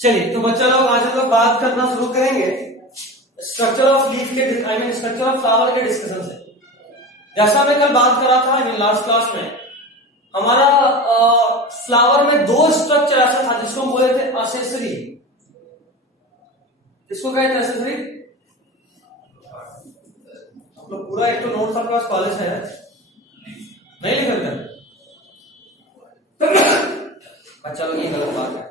चलिए तो बच्चा लोग आज हम लोग बात करना शुरू करेंगे स्ट्रक्चर ऑफ लीफ के स्ट्रक्चर ऑफ फ्लावर के डिस्कशन से। जैसा मैं कल बात कर रहा था लास्ट क्लास में, हमारा फ्लावर में दो स्ट्रक्चर ऐसा था जिसको हम बोले थे असेसरी। किसको कहते हैं असेसरी? आप लोग पूरा एक तो नोट्स आपके पास कॉलेज है नहीं लिखा था? बच्चा लोग ये गलत बात है।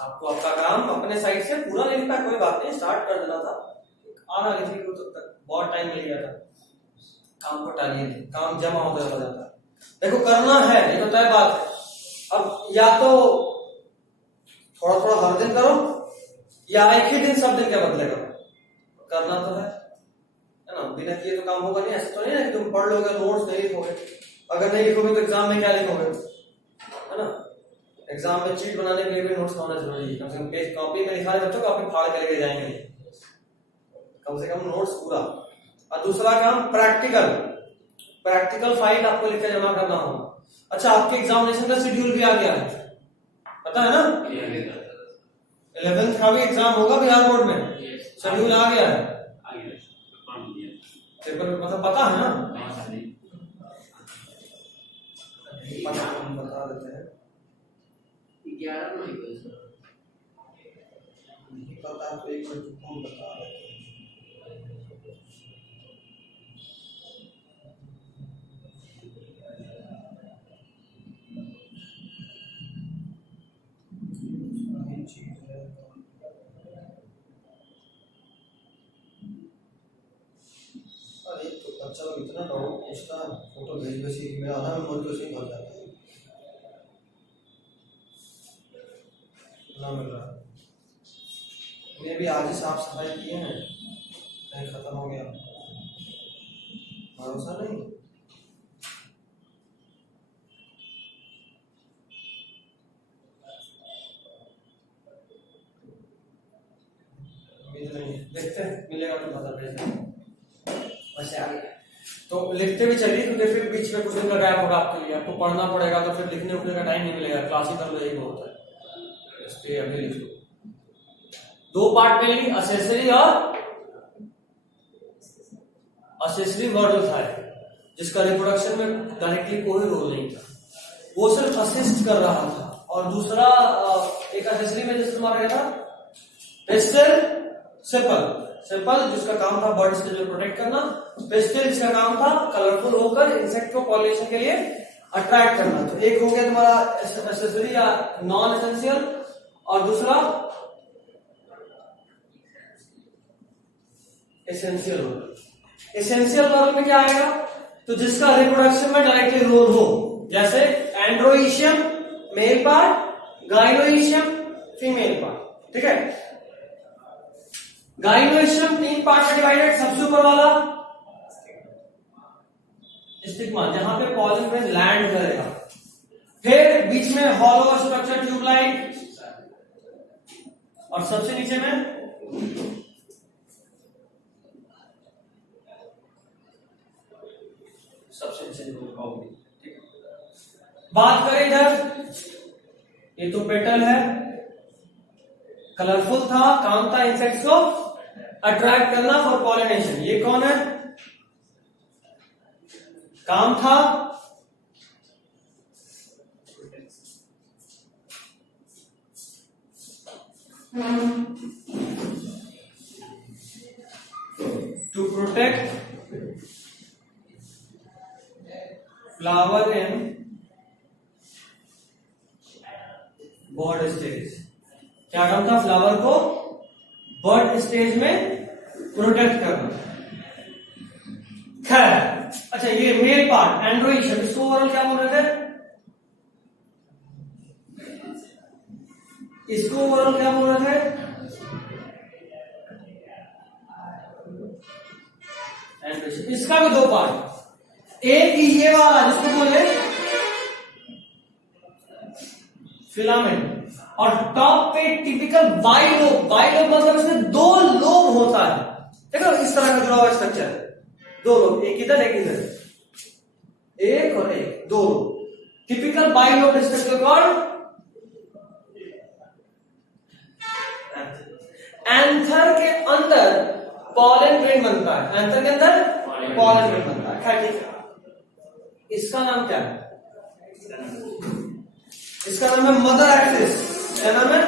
आपको आपका काम अपने साइड से पूरा नहीं लिखा, कोई बात नहीं, स्टार्ट कर देना था, आना लिख ली तब तक बहुत टाइम मिल गया था। काम को टालिए, काम जमा होता चला जाता है। देखो करना है, ये तो तय बात है। अब या तो थोड़ा थोड़ा हर दिन करो या एक ही दिन सब दिन के बदले करो, करना तो है ना। बिना किए तो काम होगा नहीं। ऐसा तो नहीं है कि तुम पढ़ लोगे नोट्स नहीं लिखोगे। अगर नहीं लिखोगे तो एग्जाम में क्या लिखोगे, है ना। एग्जाम में चीट बनाने के लिए भी नोट्स होना जरूरी है। कम से कम पेज कॉपी में लिखा है बच्चों को, कॉपी फाड़ करके जाएंगे, कम से कम नोट्स पूरा। और दूसरा काम प्रैक्टिकल फाइल आपको लिखकर जमा करना होगा। अच्छा, आपके एग्जामिनेशन का शेड्यूल भी आ गया है, पता है ना? 11th का भी एग्जाम होगा बिहार बोर्ड में, शेड्यूल आ गया है। पेपर मतलब पता है ना? बता देते हैं 11 नहीं पता तो एक मिनट कौन बता रहे हैं। अरे तो बच्चा लोग इतना डाउट पूछता, फोटो भेज भेज में आधा नंबर तो सही भर जाता है ना। मिल रहा है मैं भी आज ही साफ सफाई किए हैं, नहीं खत्म हो गया, भरोसा नहीं। देखते हैं मिलेगा तो बता भेज वैसे आ गया। तो लिखते भी चलिए, क्योंकि फिर बीच में कुछ दिन का गैप होगा आपके लिए, आपको पढ़ना पड़ेगा तो फिर लिखने उठने का टाइम नहीं मिलेगा। क्लास ही कर लो, यही बहुत है। इसलिए अभी लिख लो। दो पार्ट में ली, असेसरी और असेसरी वर्डल था, जिसका रिप्रोडक्शन में डायरेक्टली कोई रोल नहीं था, वो सिर्फ असिस्ट कर रहा था। और दूसरा एक असेसरी में जैसे तुम्हारा क्या था, पेस्टल सेपल जिसका काम था बर्ड्स से जो प्रोटेक्ट करना, पेस्टल जिसका काम था कलरफुल होकर इंसेक्ट को पॉलिनेशन के लिए अट्रैक्ट करना। तो एक हो गया तुम्हारा एसेसरी या नॉन एसेंशियल, और दूसरा एसेंशियल वर्ड। एसेंशियल वर्ड में क्या आएगा, तो जिसका रिप्रोडक्शन में डायरेक्टली रोल हो, जैसे एंड्रोइशियम मेल पार्ट, गाइनोइशियम फीमेल पार्ट। ठीक है, गाइनोइशियम 3 पार्ट में डिवाइडेड। सबसे ऊपर वाला स्टिग्मा, जहां पे पॉलन ग्रेन लैंड करेगा। फिर बीच में हॉलो स्ट्रक्चर ट्यूबलाइन, और सबसे नीचे में सबसे नीचे। बात करें इधर, ये तो पेटल है, कलरफुल था, काम था इंसेक्ट्स को अट्रैक्ट करना फॉर पॉलिनेशन। ये कौन है, काम था to protect flower in bud stage. क्या काम था, फ्लावर को बर्ड स्टेज में प्रोटेक्ट करना। खैर, अच्छा ये मेल पार्ट एंड्रोइशियम, इसको ओवरऑल क्या बोल रहे थे, इसको ओवरऑल क्या बोल रहे थे, एंड्रोइशियम। इसका भी दो पार्ट, एक ये वाला जिसको बोले फिलामेंट, और टॉप पे टिपिकल बाइलोब मतलब इसमें 2 लोब होता है। देखो इस तरह का जुड़ा हुआ स्ट्रक्चर है, 2 लोब, एक इधर एक इधर, एक और एक, 2 lobe. Typical bilobe structure called anther के अंदर पॉलन ग्रेन बनता है, एंथर के अंदर पॉलन ग्रेन बनता है। क्या ठीक है, इसका नाम क्या है? इसका नाम है मदर एक्सिस। क्या नाम है?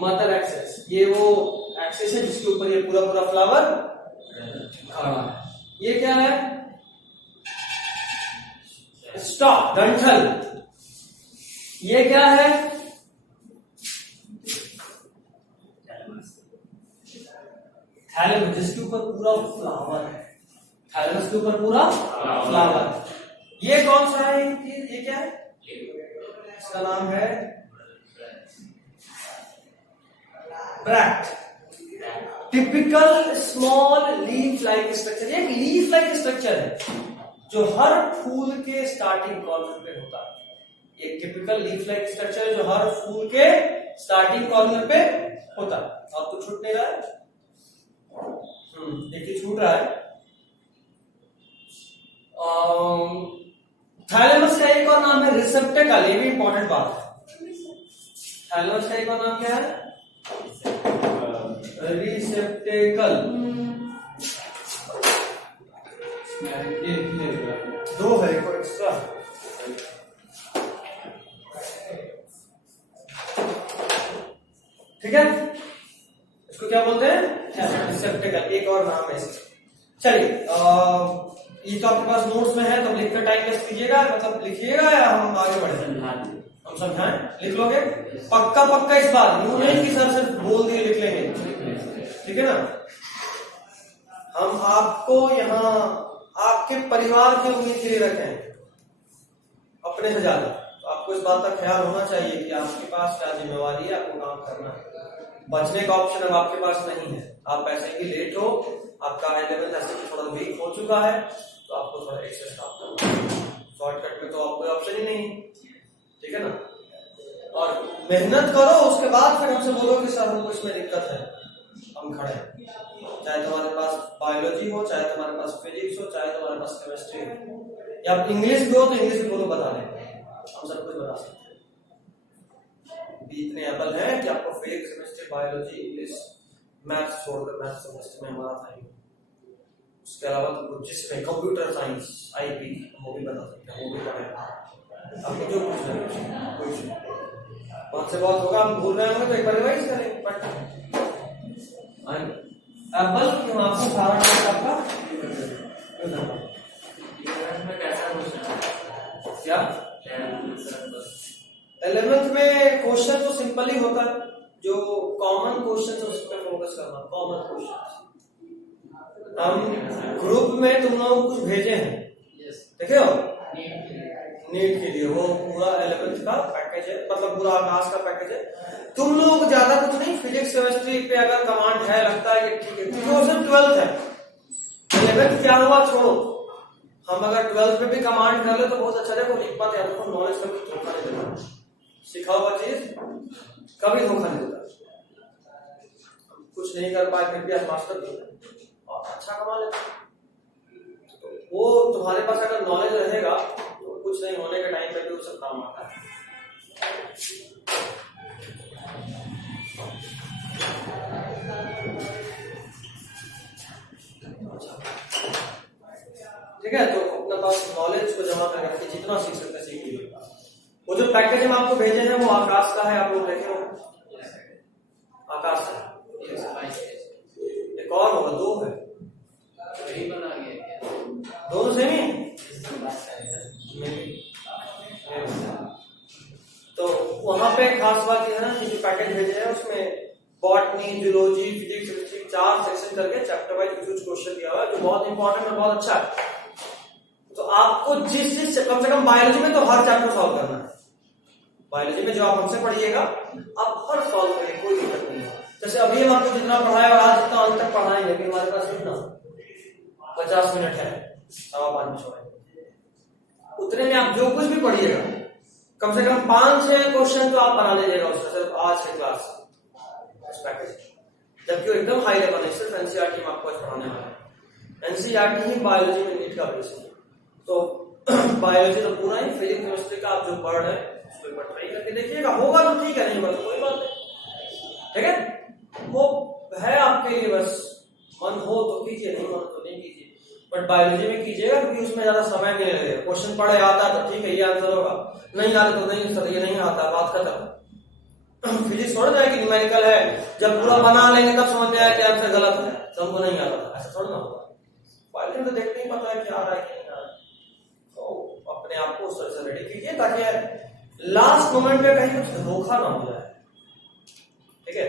Mother axis. ये वो एक्सिस है जिसके ऊपर ये पूरा पूरा फ्लावर खड़ा है। ये क्या है? स्टॉक, डंठल। ये क्या है? थैलेमस, जिसके ऊपर पूरा फ्लावर है। थैलेमस के ऊपर पूरा फ्लावर। ये कौन सा है? ये क्या है? इसका नाम है bract. Typical small leaf like structure. ये एक लीफ लाइक स्ट्रक्चर है जो हर फूल के स्टार्टिंग कॉर्नर पे होता है। एक टिपिकल लीफ लाइक स्ट्रक्चर है जो हर फूल के स्टार्टिंग कॉर्नर पे होता है। और तो छूट नहीं रहा है, देखिए छूट रहा है। थैलेमस का एक और नाम है रिसेप्टेकल। ये भी इंपॉर्टेंट बात है। थैलेमस का एक और नाम क्या है? रिसेप्टेकल। दो है, एक एक्स्ट्रा। ठीक है, इसको क्या बोलते हैं? रिसेप्टेकल। एक और नाम है इसका। चलिए, ये तो आपके पास नोट्स में है, तो लिखकर टाइम वेस्ट कीजिएगा, मतलब लिखिएगा या हम आगे बढ़े? हम समझाएं, लिख लोगे? पक्का पक्का इस बार, यूं नहीं कि सर सिर्फ बोल दिए लिख लेंगे, ठीक है ना? हम आपको यहाँ आपके परिवार की उम्मीद के लिए रखे हैं, अपने से ज्यादा। तो आपको इस बात का ख्याल होना चाहिए कि आपके पास क्या जिम्मेवारी है, आपको काम करना है। बचने का ऑप्शन अब आपके पास नहीं है। आप ऐसे ही लेट हो, आपका 11th ऐसे भी थोड़ा वीक हो चुका है, तो आपको थोड़ा एक्सेस काम करना है। शॉर्टकट में तो आपको ऑप्शन ही नहीं, ठीक है ना? और मेहनत करो, उसके बाद फिर हमसे बोलो कि सर हमको इसमें दिक्कत है, हम खड़े हैं। चाहे तुम्हारे पास बायोलॉजी हो, चाहे तुम्हारे पास फिजिक्स हो, चाहे तुम्हारे पास केमिस्ट्री हो, या इंग्लिश भी हो तो इंग्लिश भी बोलो, बता दें, हम सब कुछ बता सकते हैं। इतने एबल हैं कि आपको physics, chemistry, biology, English, maths छोड़कर, मैथ्स केमिस्ट्री में हमारा था ही, उसके अलावा तो जिसमें कंप्यूटर साइंस, आईपी, वो भी बता सकते हैं, वो भी पढ़े। आपको जो कुछ बहुत से बहुत होगा, हम भूल रहे होंगे तो एक बार रिवाइज करें। बट एप्पल कि हम आपको सारा कुछ आपका क्या 11th में क्वेश्चन तो सिंपल ही होता है, जो कॉमन क्वेश्चन उस पर फोकस करना। कॉमन क्वेश्चन हम ग्रुप में तुम लोग कुछ भेजे हैं, देखे हो? नीट के लिए वो पूरा 11th का पैकेज है, मतलब पूरा आकाश का पैकेज है। तुम लोग ज्यादा कुछ नहीं, फिजिक्स केमिस्ट्री पे अगर कमांड है, लगता है कि ठीक है, क्योंकि वो सिर्फ 12th है। 11th क्या हुआ छोड़ो, हम अगर 12th में भी कमांड कर ले तो बहुत अच्छा। देखो एक बात याद रखो, नॉलेज कभी धोखा नहीं देता, सीखा हुआ चीज कभी धोखा नहीं देता। कुछ नहीं कर पाए फिर भी आप मास्टर और अच्छा कमा लेते, तो वो तुम्हारे पास अगर नॉलेज रहेगा तो कुछ नहीं होने के टाइम पे भी वो सब काम आता है। ठीक है, तो अपने पास नॉलेज को जमा कर रखिए, जितना सीख सकते सीख लीजिए। वो जो पैकेज हम आपको भेजे हैं वो आकाश का है, आप लोग देखे हो? आकाश का एक और होगा, दो है, दोनों सेम ही। तो वहां पे खास बात यह है ना कि जो पैकेज भेजे हैं उसमें botany, zoology, physics, chemistry 4 section करके चैप्टर वाइज कुछ क्वेश्चन दिया हुआ है, जो बहुत इंपॉर्टेंट है, बहुत अच्छा है। तो आपको जिस कम से कम बायोलॉजी में तो हर चैप्टर सॉल्व करना है। बायोलॉजी में जो आप हमसे पढ़िएगा आप हर सॉल्व करेंगे, कोई दिक्कत नहीं है। जैसे अभी हम आपको जितना पढ़ाए और आज जितना अंत तक पढ़ाएंगे, अभी हमारे पास कितना 50 मिनट है, 5:15 छोड़े, उतने में आप जो कुछ भी पढ़िएगा कम से कम 5-6 क्वेश्चन तो आप बना लीजिएगा उसका, सिर्फ आज के क्लास इस पैकेज। जबकि एकदम हाई लेवल है, सिर्फ एनसीईआरटी में आपको पढ़ाने वाला है। एनसीईआरटी ही बायोलॉजी में नीट का बेस है। तो बायोलॉजी तो पूरा ही, फिजिक्स केमिस्ट्री का आप जो पढ़ रहे हैं उसको एक बार ट्राई करके देखिएगा, होगा तो ठीक है, नहीं होगा तो कोई बात नहीं, ठीक है। वो है आपके लिए, बस मन हो तो कीजिए, नहीं मन तो नहीं कीजिए, बट बायोलॉजी में कीजिएगा क्योंकि उसमें ज्यादा समय भी नहीं लगेगा। क्वेश्चन पढ़े आता है तो ठीक है ये आंसर होगा, नहीं आता तो नहीं सर ये नहीं आता, बात खत्म। फिजिक्स थोड़ा जाएगी न्यूमेरिकल है, जब पूरा बना लेंगे तब समझ में आया कि आंसर गलत है, तो हमको नहीं आता था, ऐसा थोड़ा ना होगा। बायोलॉजी में तो देखते ही पता है क्या आ रहा है क्या नहीं आ रहा है, तो अपने आप को उस तरह से रेडी कीजिए ताकि लास्ट मोमेंट में कहीं कुछ धोखा ना हो जाए, ठीक है।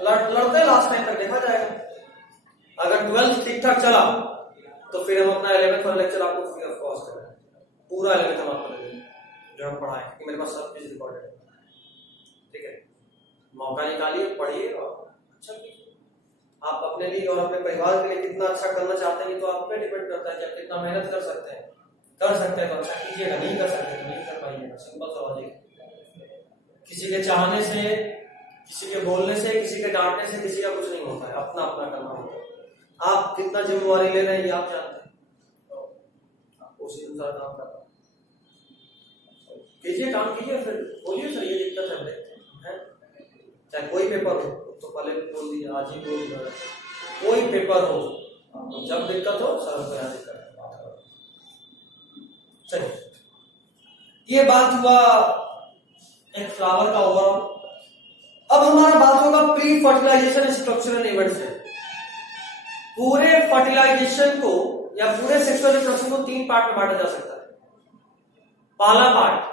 लड़ते लास्ट टाइम तक देखा जाएगा। अगर 12th ठीक ठाक चला तो फिर हम अपना 11th वाला लेक्चर आपको फ्री ऑफ कॉस्ट करें, पूरा 11th हम आपको देंगे जो हम पढ़ाएं, कि मेरे पास सब चीज रिकॉर्डेड है, ठीक है। मौका निकालिए, पढ़िए और अच्छा कीजिए। आप अपने लिए और अपने परिवार के लिए कितना अच्छा करना चाहते हैं तो आप पे डिपेंड करता है कि आप कितना मेहनत कर सकते हैं। कर सकते हैं तो अच्छा कीजिएगा, नहीं कर सकते तो नहीं कर पाइएगा, सिंपल सा बात है। किसी के चाहने से, किसी के बोलने से, किसी के डांटने से किसी का कुछ नहीं होता है, अपना अपना करना होता है। आप कितना जिम्मेवारी ले रहे हैं ये आप जानते हैं, तो आपको उसी अनुसार काम करना कीजिए, काम कीजिए, फिर बोलिए सर ये दिक्कत है, देखते हैं, चाहे कोई पेपर हो, तो पहले बोल दिया, आज ही बोल दिया, कोई पेपर हो, जब दिक्कत हो सर हमको यहाँ दिक्कत है, चलिए। ये बात हुआ एक फ्लावर का ओवरऑल। अब हमारा बात होगा प्री फर्टिलाइजेशन स्ट्रक्चरल इवेंट से। पूरे फर्टिलाइजेशन को या पूरे सेक्सुअल रिप्रोडक्शन को 3 पार्ट में बांटा जा सकता है। पहला पार्ट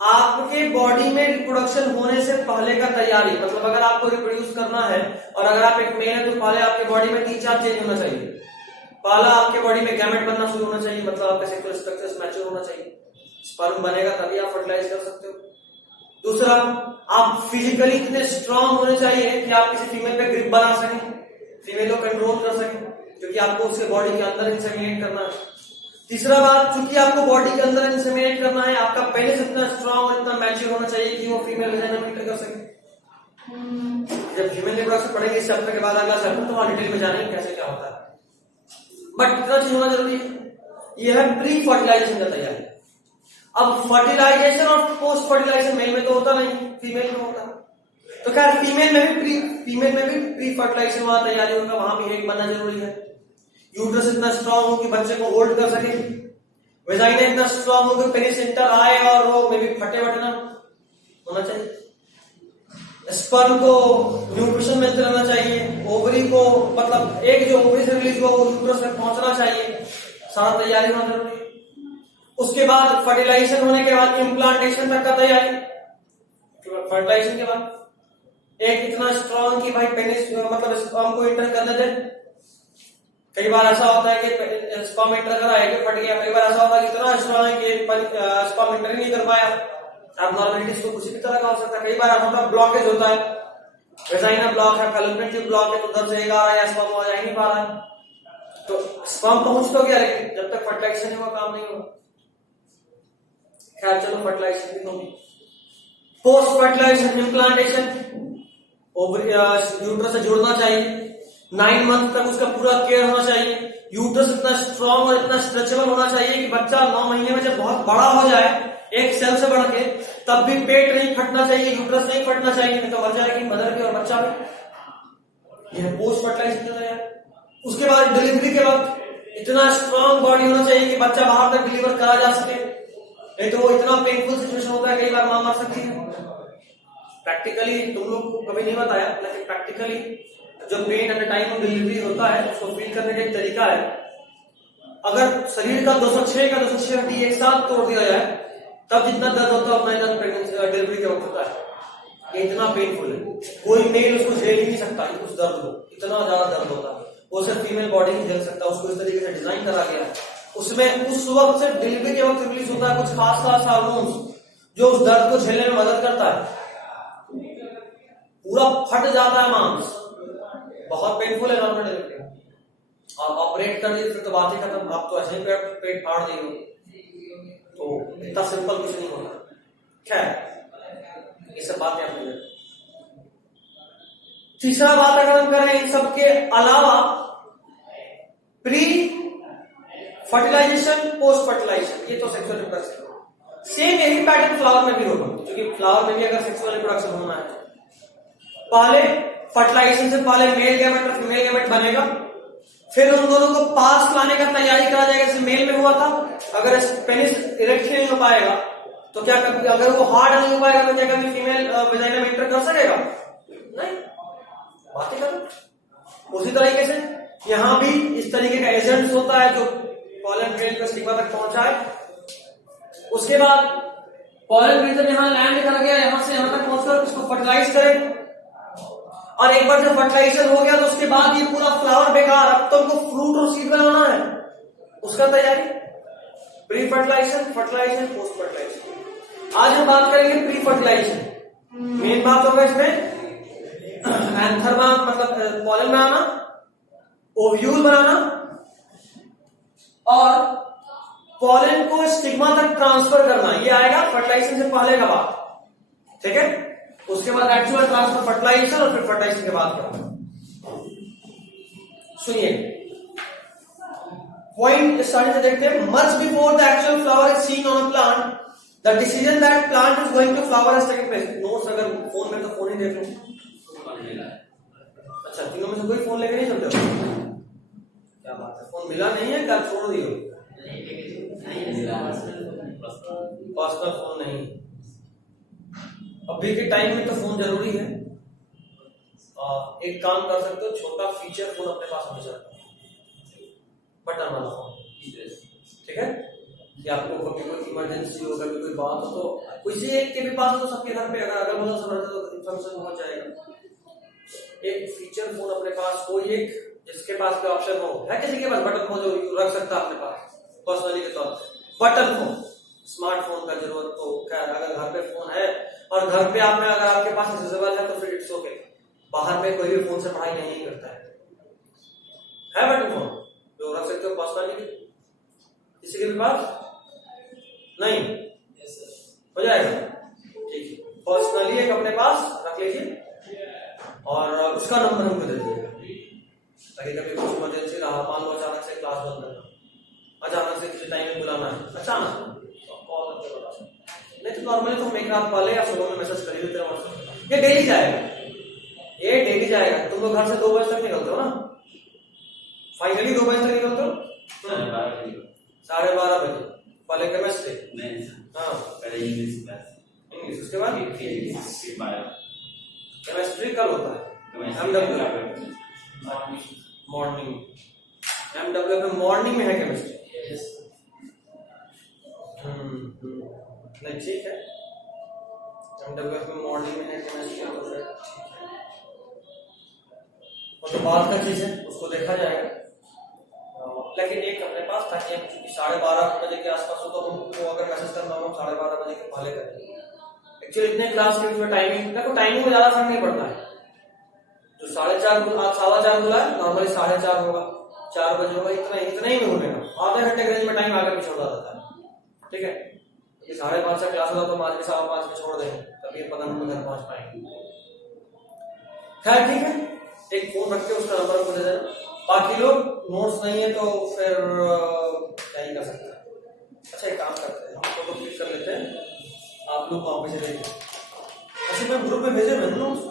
आपके बॉडी में रिप्रोडक्शन होने से पहले का तैयारी, मतलब अगर आपको रिप्रोड्यूस करना है और अगर आप एक मेल है तो पहले आपके बॉडी में 3-4 चेंज होना चाहिए। पहला आपके बॉडी में गैमेट बनना शुरू होना चाहिए, मतलब आपका सेक्सुअल स्ट्रक्चर मैच्योर होना चाहिए, स्पर्म बनेगा तभी आप फर्टिलाइज कर सकते हो। दूसरा, आप फिजिकली इतने स्ट्रांग होने चाहिए कि आप किसी फीमेल पे ग्रिप बना सकें, फीमेल को कंट्रोल कर सकें, क्योंकि आपको उसके बॉडी के अंदर इंसेमिनेट करना है। तीसरा बात, चूंकि आपको बॉडी के अंदर इंसेमिनेट करना है, आपका पेनिस इतना स्ट्रांग और इतना मैच्योर होना चाहिए कि वो फीमेल वेजाइना में एंटर कर सके। जब फीमेल रिप्रोडक्शन पढ़ेंगे इस चैप्टर के बाद अगला चैप्टर तो वहां डिटेल में जानेंगे कैसे क्या होता है, बट इतना चीज होना जरूरी है। यह है प्री फर्टिलाइजेशन का तैयारी। अब फर्टिलाइजेशन और पोस्ट फर्टिलाइजेशन मेल में तो होता नहीं, फीमेल में होता है, तो खैर फीमेल में भी प्री फर्टिलाइजेशन वाला तैयारी होगा, वहां भी एक बनना जरूरी है। यूट्रस इतना स्ट्रांग हो कि बच्चे को होल्ड कर सके, वेजाइना इतना स्ट्रांग हो कि पेनिस इंटर आए और वो मे भी फटे वटे ना होना चाहिए। स्पर्म को न्यूट्रिशन मिलते रहना चाहिए, ओवरी को मतलब एक जो ओवरी से रिलीज हुआ वो यूट्रस तक पहुंचना चाहिए, सारा तैयारी होना जरूरी है। उसके बाद फर्टिलाइजेशन होने के बाद इम्प्लांटेशन तक का तैयारी। फर्टिलाइजेशन के बाद एक इतना स्ट्रांग कि भाई पेनिस मतलब स्पर्म को इंटर करने दे। कई बार ऐसा होता है कि स्पर्म इंटर करा है कि फट गया, कई बार ऐसा होता है कि इतना स्ट्रांग है कि स्पर्म इंटर नहीं कर पाया। एब्नॉर्मलिटीज तो कुछ भी तरह का हो सकता है। कई बार ऐसा होता है ब्लॉकेज होता है, वेजाइना ब्लॉक है, फैलोपियन ट्यूब ब्लॉक है, तो उधर से एक आ रहा है या स्पर्म आ नहीं पा रहा है, तो स्पर्म पहुंच तो गया लेकिन जब तक फर्टिलाइजेशन नहीं हुआ काम नहीं हुआ। खैर चलो फर्टिलाइजेशन भी होगी। पोस्ट फर्टिलाइजेशन इम्प्लांटेशन, यूट्रस से जुड़ना चाहिए, 9 मंथ तक उसका पूरा केयर होना चाहिए। यूट्रस इतना स्ट्रांग और इतना स्ट्रेचेबल होना चाहिए कि बच्चा 9 महीने में जब बहुत बड़ा हो जाए, एक सेल से बढ़ के, तब भी पेट नहीं फटना चाहिए, यूट्रस नहीं फटना चाहिए, नहीं तो मर जाएगी मदर भी और बच्चा भी। यह पोस्ट फर्टिलाइजेशन का तैयारी। उसके बाद डिलीवरी के वक्त इतना स्ट्रांग बॉडी होना चाहिए कि बच्चा बाहर तक डिलीवर करा जा सके, नहीं तो वो इतना पेनफुल सिचुएशन होता है, कई बार मां मर सकती है। प्रैक्टिकली तुम लोग को कभी नहीं बताया, लेकिन प्रैक्टिकली जो pen at the time of delivery होता है उसको फील करने का एक तरीका है। अगर शरीर का 206 का 206 हड्डी एक साथ तोड़ दिया जाए तब जितना दर्द होता है उतना दर्द डिलीवरी के वक्त होता है। ये इतना पेनफुल है, कोई मेल उसको झेल ही नहीं सकता उस दर्द को, इतना ज्यादा दर्द होता है। वो सिर्फ फीमेल बॉडी ही झेल सकता है, उसको इस तरीके से डिजाइन करा गया है। उसमें उस वक्त से डिलीवरी के वक्त रिलीज होता है कुछ खास हार्मोन्स जो उस दर्द को झेलने में मदद करता है। पूरा फट जाता है मांस, बहुत पेनफुल है नॉर्मल डिलीवरी। और ऑपरेट कर दिए फिर तो बात ही खत्म, आप तो ऐसे ही पेट फाड़ दिए हो, तो इतना सिंपल कुछ नहीं होता। खैर ये सब बातें अपनी। तीसरा बात अगर हम करें इन सब के अलावा प्री फर्टिलाइजेशन, पोस्ट फर्टिलाइजेशन, ये तो सेक्सुअल रिप्रोडक्शन। सेम यही पैटर्न फ्लावर में भी होगा, क्योंकि फ्लावर में भी अगर सेक्सुअल रिप्रोडक्शन होना है, पहले फर्टिलाइजेशन से पहले मेल गैमेट और फीमेल गैमेट बनेगा, फिर उन दोनों को पास लाने का तैयारी करा जाएगा, जैसे मेल में हुआ था। अगर पेनिस इरेक्ट नहीं हो पाएगा तो क्या कभी, अगर वो हार्ड नहीं हो पाएगा तो क्या कभी फीमेल वेजाइना में एंटर कर सकेगा? नहीं, बातें करो। उसी तरीके से यहां भी इस तरीके का एजेंट होता है जो पॉलन ग्रेन को स्टिग्मा तक पहुंचाए। उसके बाद पॉलन ग्रेन जब यहां लैंड कर गया, यहां से यहां तक पहुंचकर उसको फर्टिलाइज करें, और एक बार जब फर्टिलाइजेशन हो गया तो उसके बाद ये पूरा फ्लावर बेकार, अब तो हमको फ्रूट और सीड बनाना है, उसका तैयारी pre fertilization, fertilization, post fertilization. आज हम बात करेंगे प्री फर्टिलाइजेशन। मेन बात होगा इसमें एंथरमा मतलब पॉलन बनाना, ओव्यूल बनाना और पॉलन को स्टिग्मा तक ट्रांसफर करना, ये आएगा फर्टिलाइजेशन से पहले का बात, ठीक है। उसके बाद एक्चुअल ट्रांसफर फर्टिलाइजेशन और फिर फर्टिलाइजेशन के बाद क्या। सुनिए पॉइंट स्टार्टिंग से देखते हैं। Much before the actual flower is seen on a plant, the decision that plant is going to flower has taken place. Notes अगर फोन में तो फोन ही देख लो। अच्छा, तीनों में से कोई फोन लेके नहीं चलते हो? क्या बात है, फोन मिला नहीं है, क्या छोड़ दियो? पर्सनल फोन नहीं, अभी के टाइम में तो फोन जरूरी है। एक काम कर सकते हो, छोटा फीचर फोन अपने पास हमेशा रखो, बटन वाला फोन, ठीक है, कि आपको कभी कोई इमरजेंसी हो, कभी कोई बात हो तो किसी एक के भी पास हो, तो सबके घर पे अगर अगल बगल सब रहते तो इन्फॉर्मेशन पहुंच जाएगा। एक फीचर फोन अपने पास, कोई एक जिसके पास कोई ऑप्शन हो, है किसी के पास बटन फोन जो रख सकता है अपने पास पर्सनली के तौर पर, बटन फोन। स्मार्टफोन का जरूरत तो क्या, अगर घर पे फोन है और घर पे आप में अगर आपके पास एक्सेसिबल है तो फिर इट्स ओके। बाहर में कोई भी फोन से पढ़ाई नहीं करता है बटन फोन जो रख सकते हो पर्सनली, किसी के भी पास नहीं हो जाएगा, ठीक है। पर्सनली एक अपने पास रख लीजिए और उसका नंबर हमको दे दीजिएगा, ताकि कभी कुछ इमरजेंसी रहा, मान लो अचानक से क्लास बंद करना, अचानक से किसी टाइम में बुलाना है, अचानक कॉल करके बता सकते। नहीं तो नॉर्मली तो हम एक रात पहले या सुबह में मैसेज कर ही देते हैं व्हाट्सएप। ये डेली जाएगा, ये डेली जाएगा। तुम लोग घर से 2 बजे तक निकलते हो ना, फाइनली 2 बजे तक निकलते हो, 12:30 बजे पहले केमिस्ट्री, हाँ पहले इंग्लिश क्लास, इंग्लिश, उसके बाद केमिस्ट्री कल होता है एमडब्ल्यू मॉर्निंग, एमडब्ल्यू में मॉर्निंग में है केमिस्ट्री। नहीं ठीक है, एमडब्ल्यू में मॉर्निंग में है केमिस्ट्री, तो फिर वो तो बात का चीज है, उसको देखा जाएगा। लेकिन एक अपने पास, ताकि 12:30 बजे के आसपास हो तो हमको अगर मैसेज करना हो 12:30 बजे के पहले करेंगे। एक्चुअली इतने क्लास के बीच में टाइमिंग, देखो टाइमिंग में ज्यादा फर्क नहीं पड़ता है। जो 4:30 आज 4:15 बुला है, नॉर्मली 4:30 होगा, 4 बजे होगा, इतना ही में हो गया। आधे घंटे के रेंज में टाइम आगे पीछे होता रहता है, ठीक है। ये 5:30 से क्लास होता तो हम आज भी 5:15 में छोड़ देंगे, तभी 15 मिनट में घर पहुंच पाएंगे। खैर ठीक है, एक फोन रख के उसका नंबर मुझे देना। बाकी लोग नोट्स नहीं है तो फिर क्या ही कर सकते हैं। अच्छा एक काम करते हैं, हम फोटो क्लिक कर लेते हैं, आप लोग वहां पे चले जाइए। अच्छा मैं ग्रुप में भेजे मैंने नोट्स,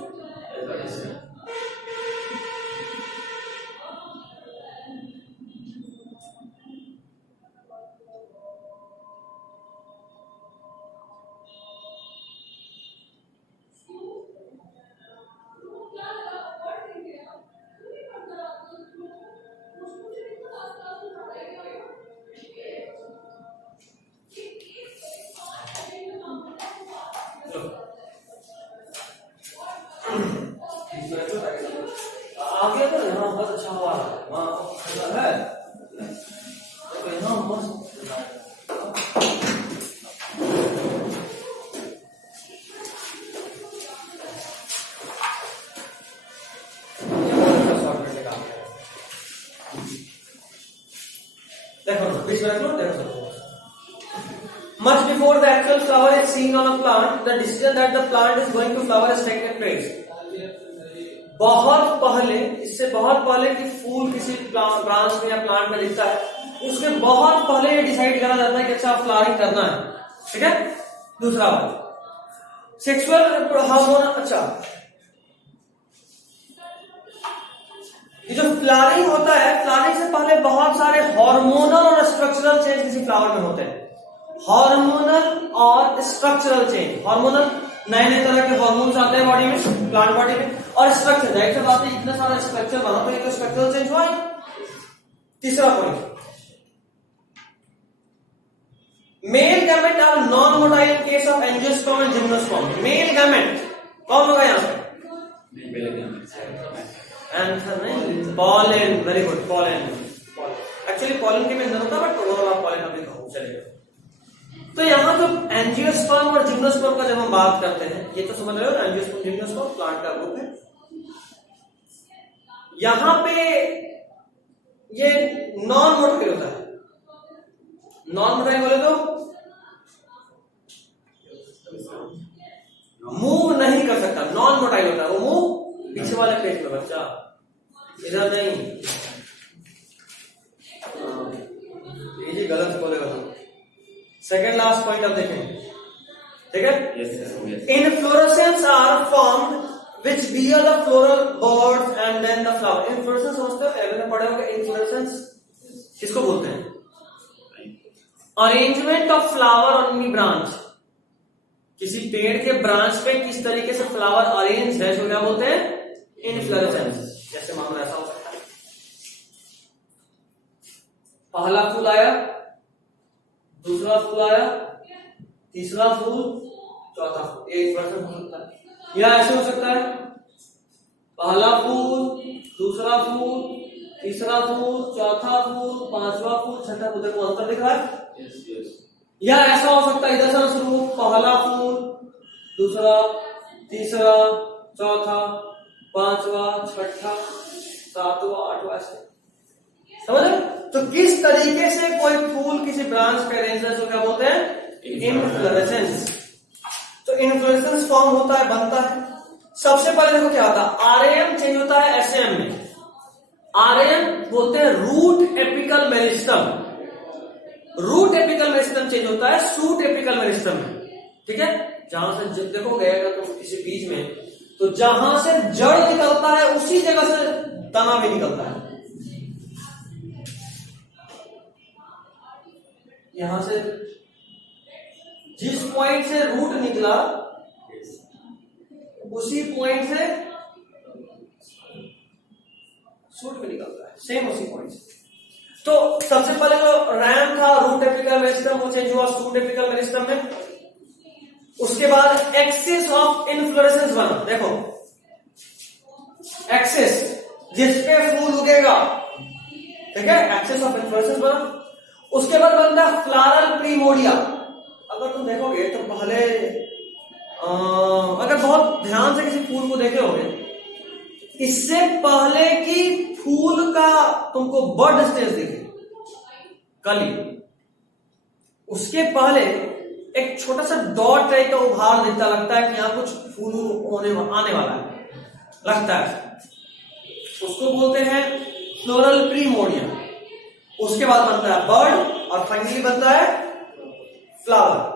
आगे तो यहाँ बहुत अच्छा हुआ वहाँ है, तो यहाँ मस्त देखो बीच में रख लो, देखो much before the actual flower is seen on a plant, the decision that the plant is going to flower has taken place. बहुत पहले, इससे बहुत पहले कि फूल किसी ब्रांच में या प्लांट में दिखता है, उसके बहुत पहले ये डिसाइड करा जाता है कि अच्छा फ्लावरिंग करना है, ठीक है। दूसरा बात सेक्सुअल हार्मोन, अच्छा ये जो फ्लावरिंग होता है, फ्लावरिंग से पहले बहुत सारे हार्मोनल और स्ट्रक्चरल चेंज किसी फ्लावर में होते हैं। हार्मोनल और स्ट्रक्चरल चेंज, हार्मोनल नए नए तरह के हार्मोन्स आते हैं बॉडी में, प्लांट बॉडी में, और स्ट्रक्चर जाहिर सी बात है इतना सारा स्ट्रक्चर बना तो ये तो स्ट्रक्चरल चेंज हुआ है। तीसरा point, male gamete are non motile in case of angiosperm and gymnosperm. Male gamete कौन होगा यहाँ पे? एंथर नहीं, pollen, very good, pollen. Actually pollen के में अंदर होता है बट ओवरऑल आप पॉलन अभी कहूं चलेगा। तो यहाँ जो एंजियोस्पर्म और जिम्नोस्पर्म का जब हम बात करते हैं, ये तो समझ रहे हो, एंजियोस्पर्म जिम्नोस्पर्म प्लांट का ग्रुप है। यहां पे ये नॉन मोटाइल होता है। नॉन मोटाइल बोले तो मूव नहीं कर सकता, नॉन मोटाइल होता है वो। मूव पीछे वाले पेज में बच्चा, इधर नहीं, ये जी गलत बोलेगा तो। सेकेंड लास्ट पॉइंट अब देखें, ठीक है। Inflorescence are formed which bear the floral buds and then the flower. Inflorescence समझते हो, आपने पढ़ा होगा इनफ्लोरेसेंस किसको बोलते हैं? Arrangement of flower on any branch, किसी पेड़ के ब्रांच पे किस तरीके से फ्लावर अरेंज है, जो क्या बोलते हैं? इनफ्लोरेसेंस। जैसे मान लो ऐसा हो सकता है, पहला फूल आया, दूसरा फूल आया, तीसरा फूल, चौथा फूल, ये इनफ्लोरेसेंस हो सकता है। या ऐसे हो सकता है, पहला फूल, दूसरा फूल, तीसरा फूल, चौथा फूल, पांचवा फूल, छठा फूल। देखो अंतर दिख रहा है। या ऐसा हो सकता है, इधर से शुरू, पहला फूल, दूसरा, तीसरा, चौथा, पांचवा, छठा, सातवां, आठवां, ऐसे समझ रहे? तो किस तरीके से कोई फूल किसी ब्रांच पे अरेंज है, जो क्या बोलते हैं? इनफ्लोरेसेंस। तो इनफ्लोरेसेंस फॉर्म होता है, बनता है। सबसे पहले देखो क्या होता है, आरएम चेंज होता है एसएम में। आरएम बोलते हैं root apical meristem. Root apical meristem change होता है सूट एपिकल मेरिस्टम में, ठीक है। जहां से जब देखोगे अगर तुम किसी बीज में, तो जहां से जड़ निकलता है उसी जगह से तना भी निकलता है। यहां से जिस पॉइंट से रूट निकला उसी पॉइंट से सूट भी निकलता है, सेम उसी पॉइंट से। तो सबसे पहले जो रैम था रूट एपिकल मेरिस्टम, वो चेंज हुआ सूट एपिकल मेरिस्टम में। उसके बाद एक्सिस ऑफ इनफ्लोरेसेंस बना। देखो एक्सिस जिसपे फूल उगेगा, ठीक है, एक्सिस ऑफ इनफ्लोरेसेंस बना। उसके बाद बनता फ्लारल प्रीमोडिया। अगर तुम देखोगे तो पहले अगर बहुत ध्यान से किसी फूल को देखे होगे, इससे पहले कि फूल का तुमको बर्ड स्टेज दिखे, कली, उसके पहले एक छोटा सा डॉट टाइप का उभार दिखता, लगता है कि यहां कुछ फूल आने वाला है, लगता है, उसको बोलते हैं फ्लोरल प्रीमोडिया। उसके बाद बनता है बर्ड और फाइनली बनता है फ्लावर।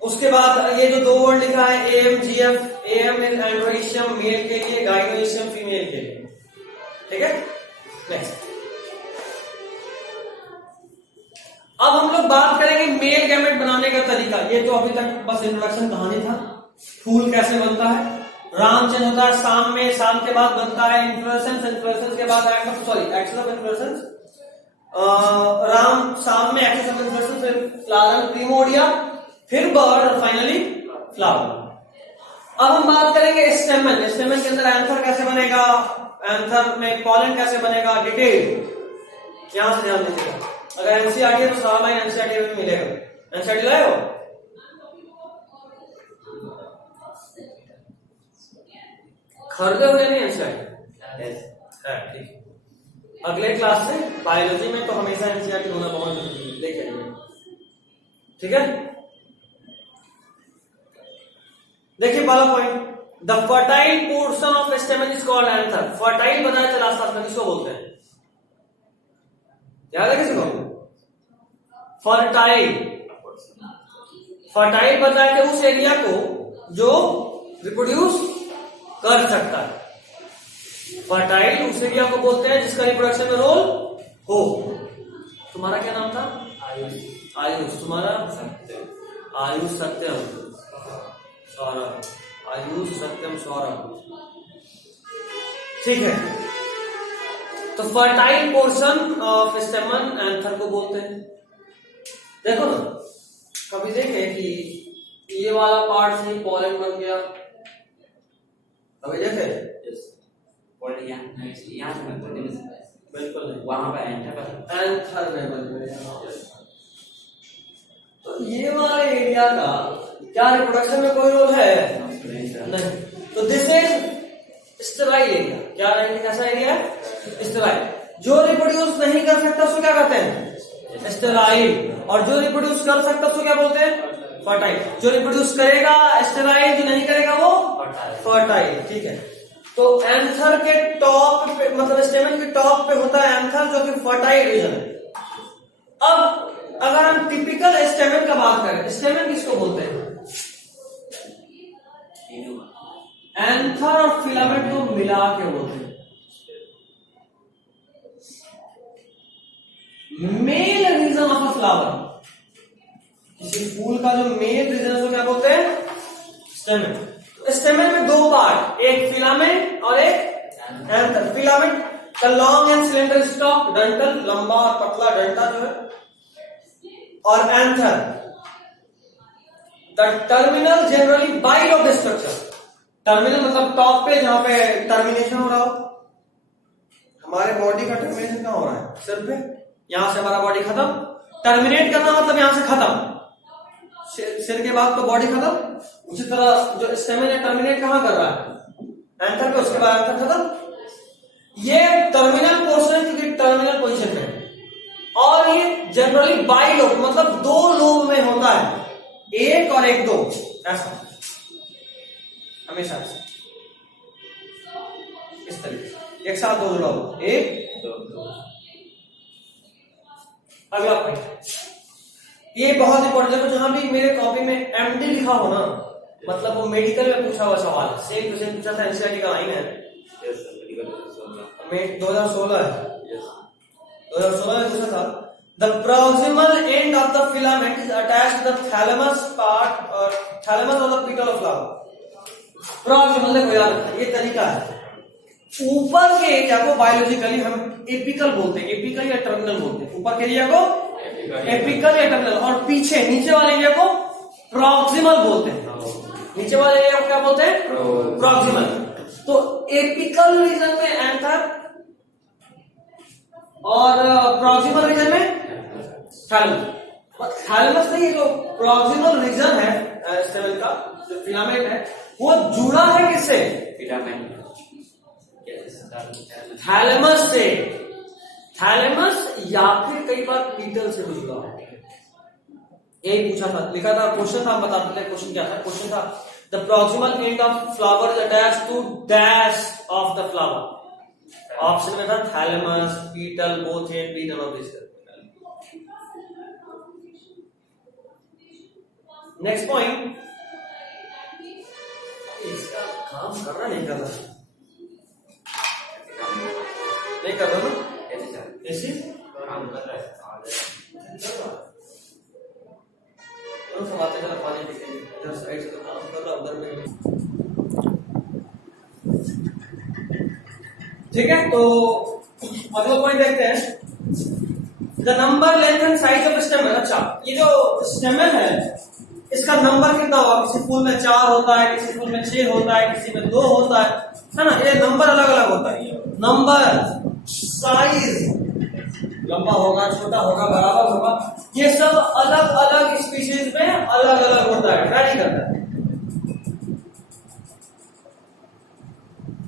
उसके बाद ये जो दो वर्ड लिखा है AMGF, AM इज एंड्रोइशियम मेल के लिए, गाइनोइशियम फीमेल के लिए, ठीक है। नेक्स्ट अब हम लोग बात करेंगे मेल गैमेट बनाने का तरीका। ये तो अभी तक बस इंट्रोडक्शन कहानी था, फूल कैसे बनता है। राम चेंज होता है शाम में, शाम के बाद बनता है इन्फ्लोरेसेंस, इन्फ्लोरेसेंस के बाद एक्सेस ऑफ इन्फ्लोरेसेंस, राम शाम में, एक्सेस ऑफ इन्फ्लोरेसेंस, फिर फ्लावर प्रीमोडिया, फिर बर्ड और फाइनली फ्लावर। अब हम बात करेंगे स्टेमन। स्टेमन के अंदर एंथर कैसे बनेगा, एंथर में पॉलन कैसे बनेगा, डिटेल यहां से ध्यान दीजिएगा। अगर एनसीईआरटी है तो सवाल है एनसीईआरटी में मिलेगा। एनसीईआरटी लाए हो? खरीदे हुए नहीं एनसीईआरटी है, ठीक है। अगले क्लास से बायोलॉजी में तो हमेशा एनसीईआरटी होना बहुत जरूरी है, लेके आइए, ठीक है। देखिए पहला point, the fertile portion of स्टेमन is called anther. Fertile बताया चला साथ में, किसको बोलते हैं, याद है किसी को? फर्टाइल। फर्टाइल बताया कि उस एरिया को जो रिप्रोड्यूस कर सकता है। फर्टाइल उस एरिया को बोलते हैं जिसका रिप्रोडक्शन में रोल हो। तुम्हारा क्या नाम था? आयुष। तुम्हारा? आयुष सत्यम सौरभ। आयुष सत्यम सौरभ। ठीक है, तो फर्टाइल पोर्शन ऑफ स्टेमन एंथर को बोलते हैं। देखो ना, कभी देखे कि ये वाला पार्ट से पॉलन बन गया, कभी देखे? यहाँ से बिल्कुल नहीं, वहां पर एंथर में बन गया। तो ये वाले एरिया का क्या रिप्रोडक्शन में कोई रोल है? नहीं। तो दिस इज स्टेराइल एरिया। क्या कैसा एरिया? स्टेराइल। जो रिप्रोड्यूस नहीं कर सकता उसको क्या कहते हैं? स्टेराइल। और जो रिप्रोड्यूस कर सकता उसको क्या बोलते हैं? फर्टाइल। जो रिप्रोड्यूस करेगा स्टेराइल, जो नहीं करेगा वो फर्टाइल। ठीक है, तो एंथर के टॉप पे, मतलब स्टेमन के टॉप पे होता है एंथर, जो कि फर्टाइल रीजन है। अब अगर हम टिपिकल स्टेमन का बात करें, स्टेमन किसको बोलते हैं? एंथर और फिलामेंट को मिला के बोलते हैं। Male region of a flower, किसी फूल का जो मेल रीजन है उसको क्या बोलते हैं? स्टेमन। स्टेमन में दो पार्ट, एक फिलामेंट और एक एंथर। फिलामेंट का लॉन्ग एंड सिलेंडर स्टॉक, डंठल लंबा और पतला डंठा जो है, और anther the terminal generally bilobed the structure. Terminal मतलब टॉप पे, जहां पे टर्मिनेशन हो रहा हो। हमारे बॉडी का टर्मिनेशन कहां हो रहा है? सिर पे। यहां से हमारा बॉडी खत्म। टर्मिनेट करना मतलब यहां से खत्म, सिर के बाद तो बॉडी खत्म। उसी तरह जो स्टेमन है टर्मिनेट कहां कर रहा है? एंथर पे, उसके बाद एंथर खत्म। ये टर्मिनल पोर्शन है क्योंकि टर्मिनल पोजीशन है, और ये जनरली बाई लोब मतलब दो लोब में होता है, एक और एक, दो, ऐसा हमेशा इस तरीके से एक साथ दो लोब, एक दो। अगला पॉइंट, ये बहुत इंपॉर्टेंट है। जहां भी मेरे कॉपी में एमडी लिखा हो ना, मतलब वो मेडिकल में पूछा हुआ सवाल, सेम टू सेम पूछा था, एनसीईआरटी का लाइन है। 2016 है, 2016 में पूछा था। The proximal end of the filament is attached to the thalamus part or thalamus or the petal of flower. Proximal देखो यार, ये तरीका है। ऊपर के एरिया को बायोलॉजिकली हम एपिकल बोलते हैं, एपिकल या टर्मिनल बोलते हैं। ऊपर के एरिया को एपिकल या टर्मिनल, और पीछे नीचे वाले एरिया को प्रॉक्सिमल बोलते हैं। नीचे वाले एरिया को क्या बोलते हैं? प्रॉक्सिमल। तो एपिकल रीजन में एंथर और प्रॉक्सिमल रीजन में थैलेमस। थैलेमस नहीं, जो प्रॉक्सिमल रीजन है स्टेमन का, जो फिलामेंट है, वो जुड़ा है किससे? फिलामेंट थैलेमस से। थैलेमस या फिर कई बार पीटल से भी जुड़ा है। यही पूछा था, लिखा था, क्वेश्चन था, बताते थे क्वेश्चन क्या था। क्वेश्चन था the proximal end of flower is attached to dash of the flower. Option में था thalamus, petal, both and, petal of this. Next point, इसका काम कर रहा नहीं कर रहा? नहीं कर रहा ना? ऐसे काम कर रहा है। सब आते चला पानी पीते, इधर साइड से तो काम कर रहा, उधर में। ठीक है, तो अगला पॉइंट देखते हैं, the number, length and size of स्टेमन। अच्छा, ये जो स्टेमन है इसका नंबर कितना होगा? किसी फूल में 4 होता है, किसी फूल में 6 होता है, किसी में 2 होता है ना? ये नंबर अलग अलग होता है। नंबर, साइज, लंबा होगा, छोटा होगा, बराबर होगा, ये सब अलग अलग स्पीशीज में अलग अलग होता है, ट्राई करता है।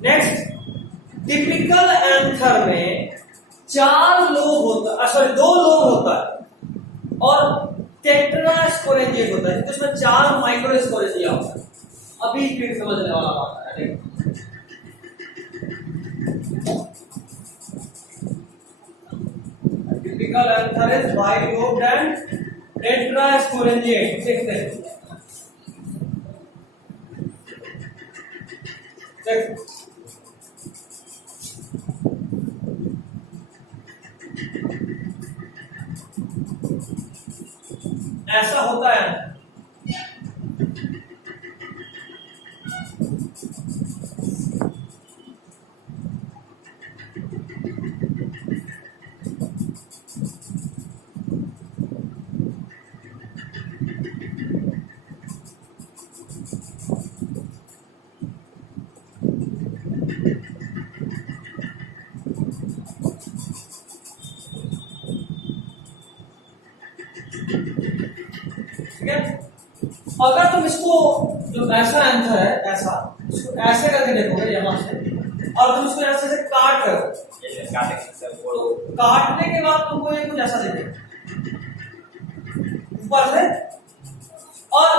नेक्स्ट, टिपिकल एंथर में 4 लोब होता है, सॉरी 2 लोब होता है, और टेट्रास्पोरेंजिएट होता है, जिसमें 4 माइक्रोस्पोरेंजिया होता है। अभी फिर समझने वाला बात है। Typical anther is wide-lobed and tetrasporangiate देखते हैं। देखो ऐसा होता है। ठीक है, अगर तुम इसको जो ऐसा आंसर है ऐसा इसको ऐसे करके देखोगे यहां से, और तुम इसको ऐसे से काट करो, काटने के बाद तुमको ये कुछ ऐसा दिखेगा ऊपर से। और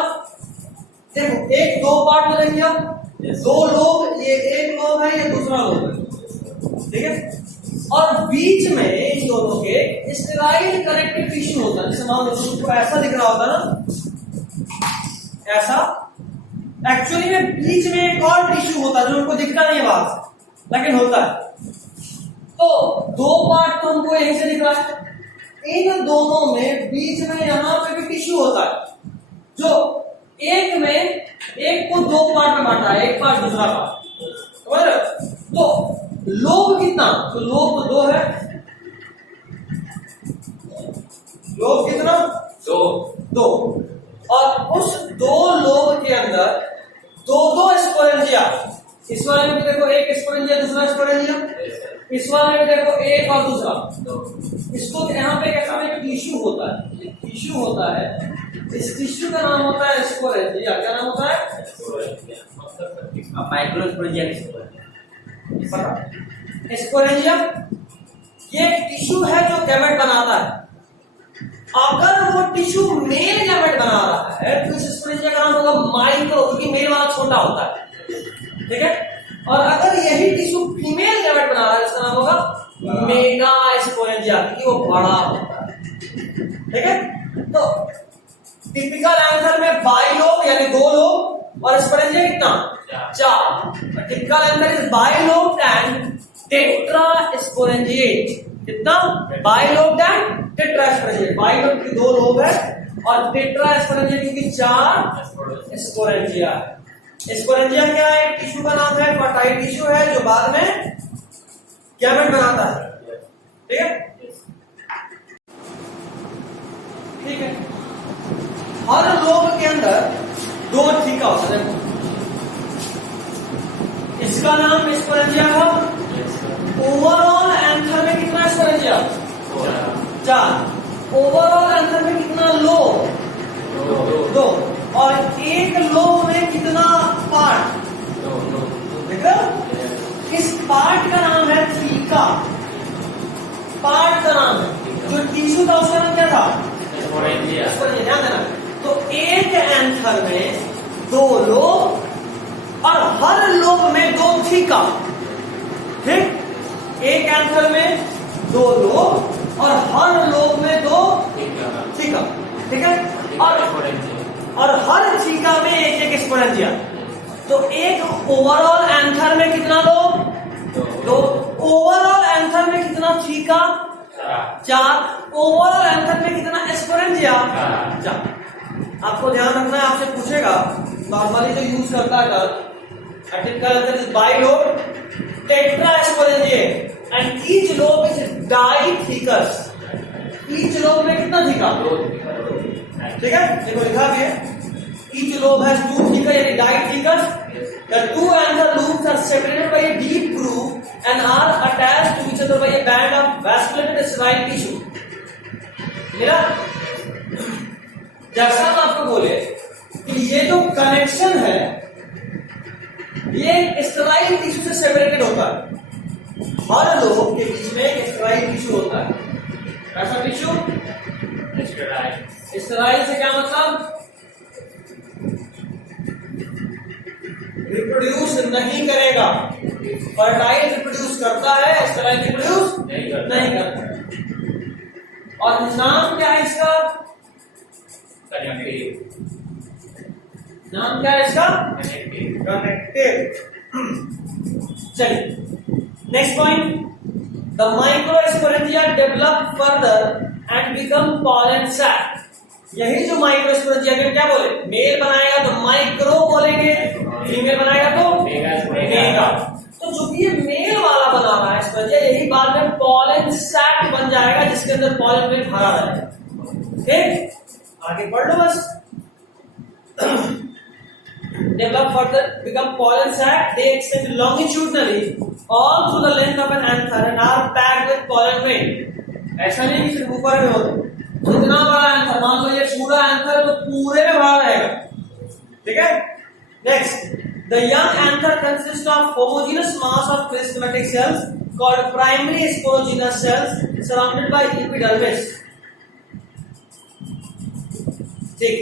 देखो एक दो पार्ट में देंगे हम, दो लोग, ये एक लोग है ये दूसरा लोग है, ठीक है। और बीच में इन दोनों के स्टेराइल कनेक्टिव टिश्यू होता है, जैसे मान लो तुमको ऐसा दिख रहा होता है ना, ऐसा। एक्चुअली में बीच में एक और टिश्यू होता है जो उनको दिखता नहीं है बाहर से, लेकिन होता है। तो दो पार्ट तो हमको यहीं से दिख रहा है, इन दोनों में बीच में यहां पे भी टिश्यू होता है, जो एक में एक को दो पार्ट में बांटा है, एक पार्ट दूसरा पार्ट, समझ रहे हो? तो लोब कितना, तो लोब तो दो है, लोब कितना, दो। और उस दो लोब के अंदर दो दो स्पोरेंजिया, इस वाले में देखो एक स्पोरेंजिया दूसरा स्पोरेंजिया, इस वाले में देखो एक और दूसरा। इसको यहाँ पे कैसा में टिश्यू होता है, टिश्यू होता है, इस टिश्यू का नाम होता है स्पोरेंजिया। क्या नाम होता है? माइक्रोस्पोरेंजिया। स्पोरेंजिया ये टिश्यू है जो गैमेट बनाता है। अगर वो टिश्यू मेल गैमेट बना रहा है तो इस स्पोरेंजिया का नाम होगा माइक्रो, क्योंकि मेल वाला छोटा होता है, ठीक है। और अगर यही टिश्यू फीमेल गैमेट बना रहा है इसका नाम होगा मेगा स्पोरेंजिया, क्योंकि वो बड़ा होता है, ठीक है। तो टिपिकल आंसर में बाइलोब यानी दो लोब और स्पोरेंजिया कितना, चार। Typical answer is bilobe and tetrasporangiate. कितना? Bilobe and tetrasporangiate. बाइलोब की दो लोब है और टेट्रास्पोरेंजिएट की चार स्पोरेंजिया है। स्पोरेंजिया क्या है? टिश्यू का नाम है, फर्टाइल टिश्यू है जो बाद में गैमेट बनाता है, ठीक है। ठीक है, हर लोब के अंदर दो थीका होता है। इसका नाम स्पोरेंजिया था। ओवरऑल एंथर में कितना स्पोरेंजिया? चार। ओवरऑल एंथर में कितना लोब? दो। और एक लोब में कितना पार्ट? देखो, इस पार्ट का नाम है थीका। पार्ट का नाम है, जो टिश्यू था उसका नाम क्या था? स्पोरेंजिया। ध्यान देना। तो एक एंथर में दो लोब और हर लोब में दो थीका, ठीक। एक एंथर में दो लोब और हर लोब में दो थीका, ठीक है। और हर थीका में एक एक स्पोरेंजिया। तो एक ओवरऑल एंथर में कितना लोब? दो। ओवरऑल एंथर में कितना थीका? चार। ओवरऑल एंथर में कितना स्पोरेंजिया? चार। आपको ध्यान रखना है, आपसे पूछेगा नॉर्मली जो यूज करता है typical answer is bilobed tetrasporangiate and each lobe is dithecous. Each lobe में कितना थीका? ठीक है, देखो लिखा भी है each lobe has two theca यानी dithecous. The two anther loops are separated by a deep groove and are attached to each other by a band of vasculated sterile tissue. मेरा जैसा हम आपको बोले कि ये जो कनेक्शन है ये स्टेराइल टिश्यू से सेपरेटेड होता है। हर लोब के बीच में एक स्टेराइल टिश्यू होता है। ऐसा टिश्यू स्टेराइल से क्या मतलब? रिप्रोड्यूस नहीं करेगा। फर्टाइल रिप्रोड्यूस करता है, स्टेराइल रिप्रोड्यूस नहीं करता है। और नाम क्या है इसका? कनेक्टिव नाम क्या है इसका? Connective connective. चलिए next point, the microsporangia develop further and become pollen sac. यही जो माइक्रोस्पोरेंजिया के क्या बोले, मेल बनाएगा तो माइक्रो बोलेंगे, फीमेल बनाएगा तो मेगा। तो जो भी ये मेल वाला बना रहा है स्पोरेंजिया, यही बाद में पॉलन सैक बन जाएगा जिसके अंदर पॉलन में भरा रहेगा। ठीक, आगे पढ़ लो बस। Develop further, become pollen sac. They extend longitudinally all through the length of an anther and are packed with pollen grain. ऐसा नहीं कि सिर्फ ऊपर में होते, जितना बड़ा एंथर, मान लो ये पूरा एंथर तो पूरे में भरा रहेगा। ठीक है, next, the young anther consists of homogeneous mass of meristematic cells called primary sporogenous cells surrounded by epidermis. ठीक,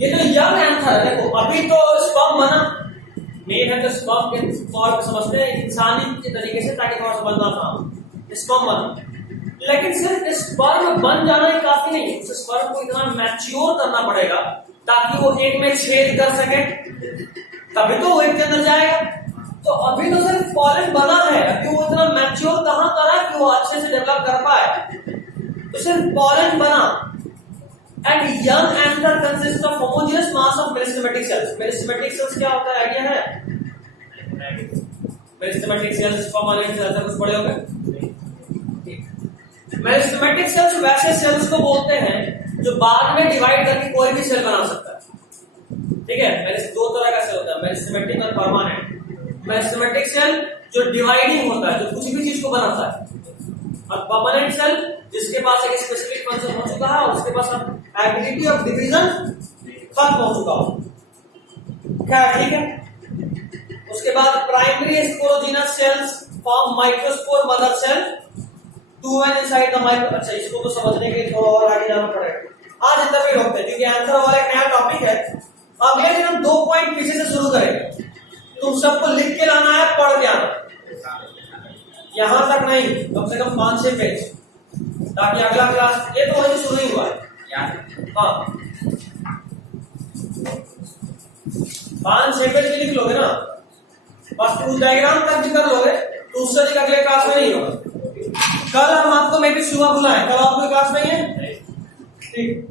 ये जो यंग एंथर है, देखो अभी तो स्पर्म बना, मेल है तो स्पर्म के तौर पर समझते हैं इंसानी के तरीके से, ताकि थोड़ा समझना था। स्पर्म बना, लेकिन सिर्फ स्पर्म बन जाना ही काफी नहीं, उस स्पर्म को इतना मैच्योर करना पड़ेगा ताकि वो एक में छेद कर सके, तभी तो वो एक के अंदर जाएगा। तो अभी तो सिर्फ पॉलन बना है, अभी वो इतना मैच्योर कहाँ करा कि वो अच्छे से डेवलप कर पाए। तो सिर्फ पॉलन बना। And young anther consists of homogeneous mass of meristematic cells. Meristematic cells क्या होता है, आइडिया है? Meristematic cells, permanent cells, ऐसा कुछ पढ़े होंगे। Meristematic cells वैसे सेल्स को बोलते हैं जो बाद में डिवाइड करके कोई भी सेल बना सकता है। ठीक है, दो तरह का सेल होता है, मेरिस्टेमेटिक और परमानेंट। मेरिस्टेमेटिक सेल जो डिवाइडिंग होता है, जो कुछ भी चीज को बनाता है, और परमानेंट सेल जिसके पास एक स्पेसिफिक फंक्शन हो चुका है और उसके पास एबिलिटी ऑफ डिवीजन खत्म हो चुका हो। क्या ठीक है? उसके बाद primary sporogenous cells form microspore mother cell to an inside the micro. अच्छा, इसको तो समझने के लिए थोड़ा और आगे जाना पड़ेगा, आज इतना भी रोकते हैं क्योंकि आंसर वाला एक नया टॉपिक है। अगले दिन हम 2 पॉइंट पीछे से शुरू करेंगे, तुम सबको लिख के लाना है, पढ़ के आना, यहां तक नहीं, कम से कम 5-6 पेज, ताकि अगला क्लास, ये तो वही शुरू ही हुआ है। हाँ, 5-6 पेज भी लिख लोगे ना, बस तू डायग्राम तक भी कर लोगे तो उससे अधिक अगले क्लास में नहीं होगा। कल हम आपको मैं भी सुबह बुलाएं, कल आपको क्लास नहीं है? ठीक।